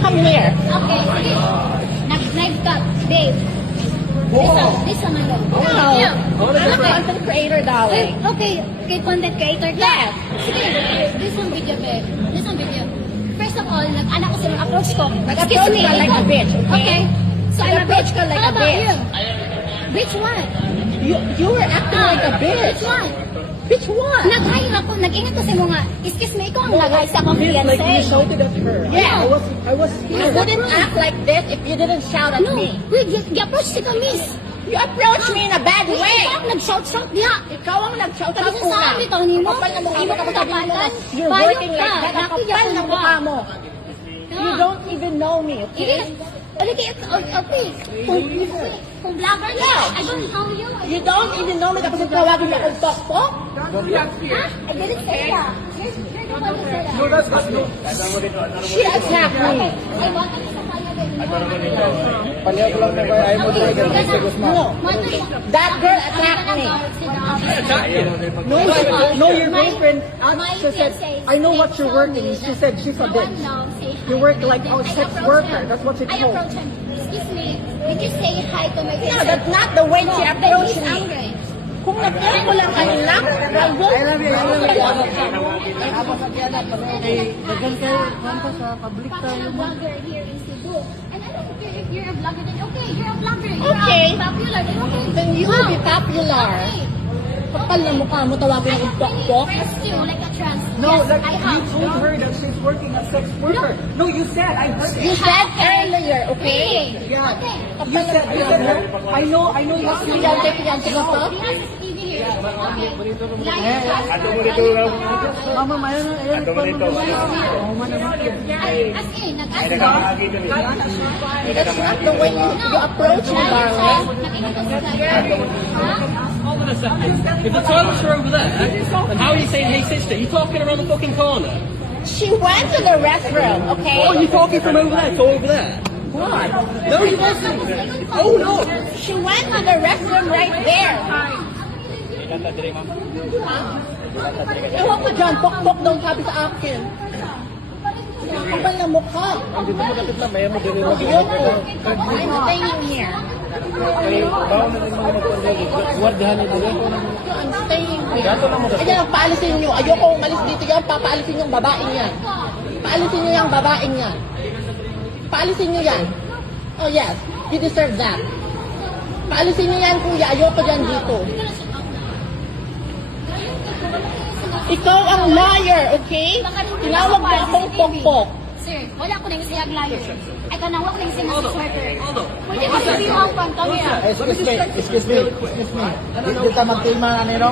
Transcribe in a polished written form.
come here. Okay, sige. Nag-cut, babe. This one alone. No. Yeah. I'm a content creator, darling. Okay, content creator ka. Sige, this one video, babe. This one video. First of all, nag-anak ko sila, approach ko. Nag-approach ka like a bitch, okay? So I'm a Nag-approach bitch. ka like How a about bitch. you? Which one? You were acting like a bitch. Which one? Which one? Nag-hi ako, nag-ingat ko sa mga, excuse me, ikaw ang nag-hi sa akong Like you fiancé. shouted at her. Yeah. I was You here. wouldn't act like this if you didn't shout at No, me. wait, gi-approach ka, miss. You approached me in a bad way. Ikaw ang nag-shout-shout diha. Ikaw ang nag-shout Sabi out sa sabi to ni mo, Kapal na mukha mo, imo kapag ka sabi mo na, tapatan, you're payong working like ka, that. Ang nakiya kapal ka ng ba? mukha mo. You don't even know me, Sige, okay? okay, kung vlogger ka, I don't know you. You don't even know me tapos tawagin mo akong pokpok? Ha? I didn't say that. You're the one who said that. No, that's no. She attacked me. I want to sa kanya din. Palihan ko lang na kaya ayaw mo talaga ng Mr. Guzman. No. That girl attacked me. No, your girlfriend, she said, I know what you're working. She said she's a bitch. You work like a sex worker. That's what she I told. approached him. Excuse me, did you say hi to my No, fiancé? that's not the way she Then approached he's me. angry. Kung nagkira ko lang kayo lang, I will. I love you. Dagan kayo, kwanta sa public Fucking tayo. a vlogger here in Cebu. And I don't care if you're a vlogger, then okay, you're a vlogger. You're Okay. popular, then okay. Then you will be popular. Okay. Kapal na mukha mo, tawagin akong pokpok. Friends too, like a trans. No, Yes, like I you have. told her that she's working as sex worker. No, you said, I heard You it. said earlier, okay? Yeah. Okay. You said, I know what you Piyante ko to? He has his TV here. Okay. Mama, mayroon na, ayun, As in, nag-ask ko. That's not the way you approach me, darling. Nakikita ko sa ha? Hold on a second. If the toilets are over there, then how are you saying, hey sister, you're talking around the fucking corner? She went to the restroom, okay? Oh, you're talking from over there to over there? What? No, you wasn't. Oh, no. She went to the restroom right there. Ewan ko dyan, pokpok daw sabi sa akin. Kapal na mukha. Dito mo kapit lang, mayroon mo din yung Ayoko. I'm staying here. Bawa na din mga nagpapalagay. Guardihan nito yan. I'm staying here. Ayan, paalisin nyo. Ayoko umalis dito yan. Papaalisin yung babaeng yan. Paalisin nyo yung babaeng yan. Paalisin nyo yan. Oh yes, you deserve that. Paalisin nyo yan, kuya. Ayoko dyan dito. Ikaw ang liar, okay? Tinawag mo akong pokpok. Sir, wala ko nang siyag liar. Ay, kanang wala ko nang siyag sweater. Hold on. Pwede ba sabihin ang camera? Excuse me. Dito magtima na nilo.